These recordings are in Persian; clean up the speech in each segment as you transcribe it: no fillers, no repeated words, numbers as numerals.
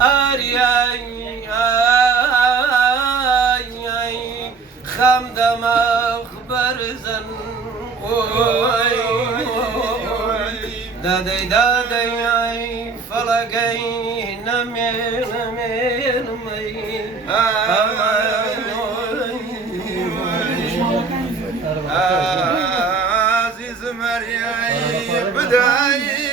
آریای آی خم دماغ برزن اوی دادی دادی ای فلقی نمیر نمیر می عزیز مریای بدایی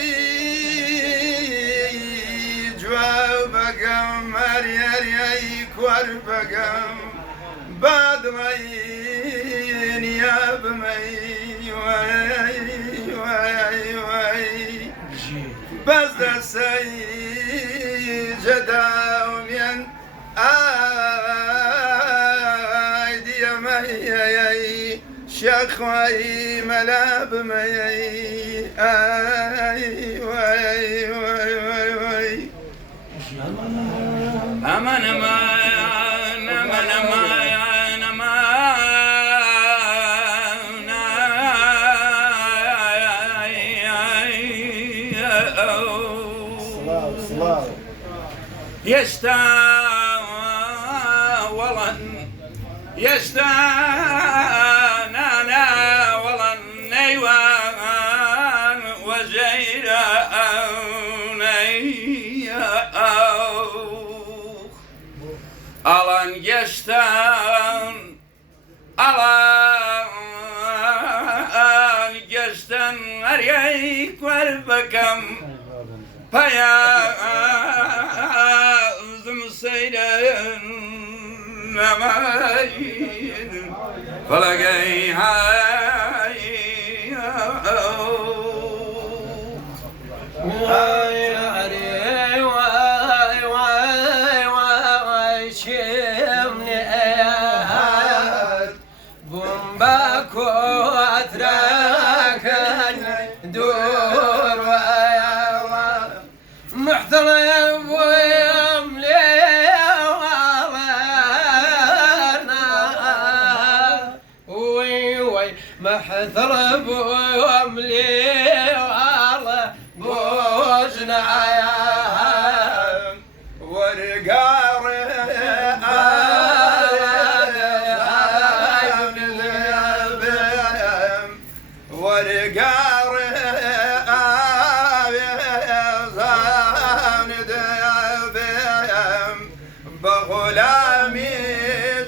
جواب بگم مریای کور بگم بعد می نیاب می وای بس دستی جداومین آیدی می شخوی ملاب می آی وای وای وای وای امان امان امان امان صلاة يشتا والله يشتا نانا والله نيوان وزيرا alan geçten alan geçten her yayık var bakam payazım seyren nemayin falagay hay دور محترم ويملي وي محترم ويملي والله بوزنا ورقار ورقار بغلامي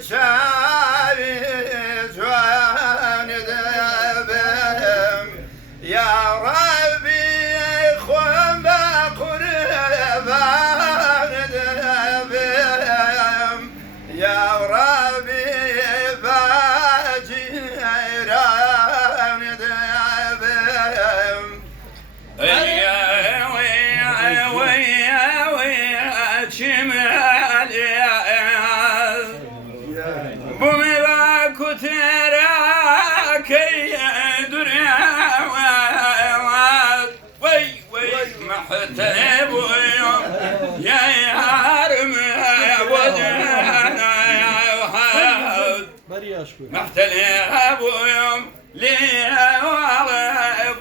شاري جوان دبم يا ربي خون بقربان دبم يا ربي باجيران دبم محترم ويوم يا يارم وجهنا يا وحد محترم ويوم لي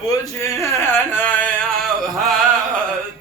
وجهنا يا وحد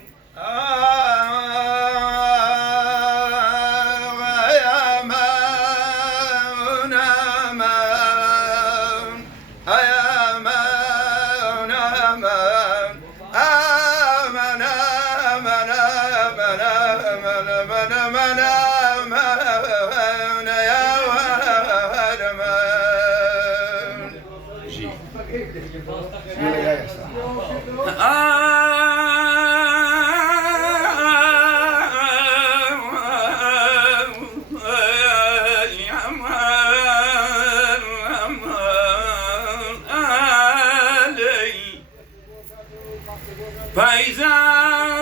فايزة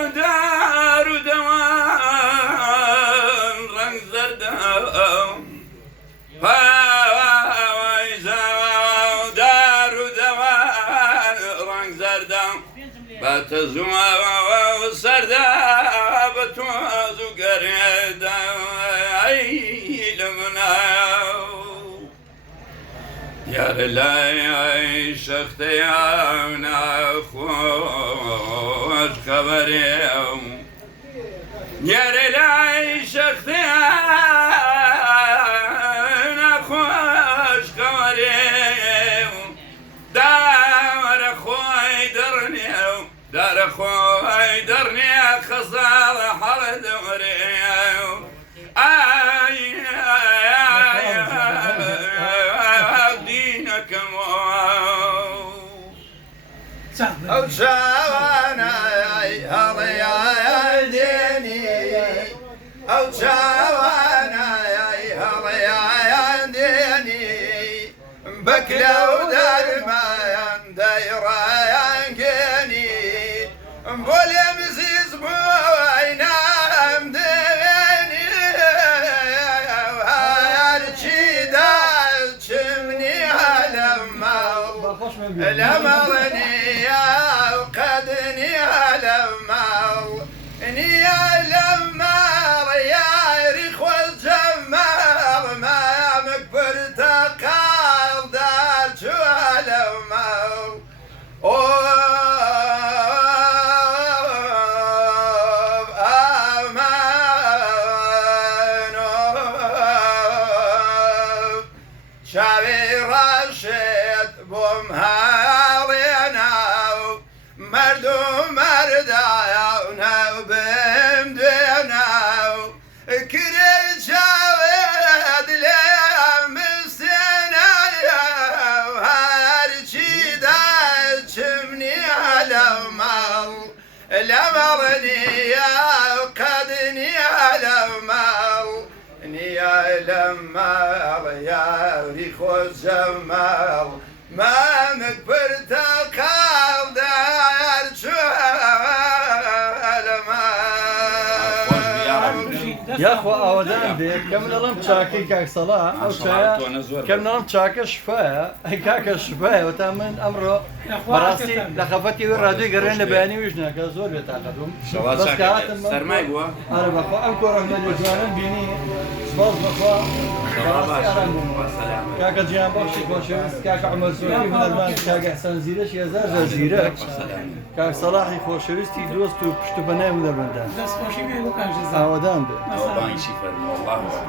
دار دوام رنگ زردم فايزة دار دوام رنگ زردم بتزوى وسردا بتوازو قريدا لمنا يا لله شختيانا خوش خبريم يا لا شختنا خوش قوري دار خوي درني دار خوي درني خصال حر دوري دينك أو شاوانا يا ديني أو شاوانا يا ديني بكلو درما دايرة ينكني بولي مزيز بوينا مديني وهارشي داشمني على الأمرني وقدني على المال يا ريخ والجمال ما مكبرت قال شو على المال شاوي رشد بومهالينا مردو مردايونا وبمدينا كري شاويد لمسنا وهارشي داشمني على المال الأمرني وقدني على المال يا المال يا ريخ الزمال ما مكبرت قال دار شو يا اخو اودان ديك كم نلم تشاكي كاك صلاح او شاي كم نلم تشاكي شفاء كاك شفاء وتامن امره براسي لخفتي ورادي قرينا بياني وجنا كزور بتاخذهم بس كاتم سرماي بوا انا بخو انكر من الجوانب بيني صباح بخو كاك جيان بخشي كوشيس كاك عمر سوري من المان كاك احسن زيرش يا زار زيرك كاك صلاحي خوشويستي دوست وبشتو بناي من البندان دست خوشی میگو کنج اودان دي والله شي فرمو والله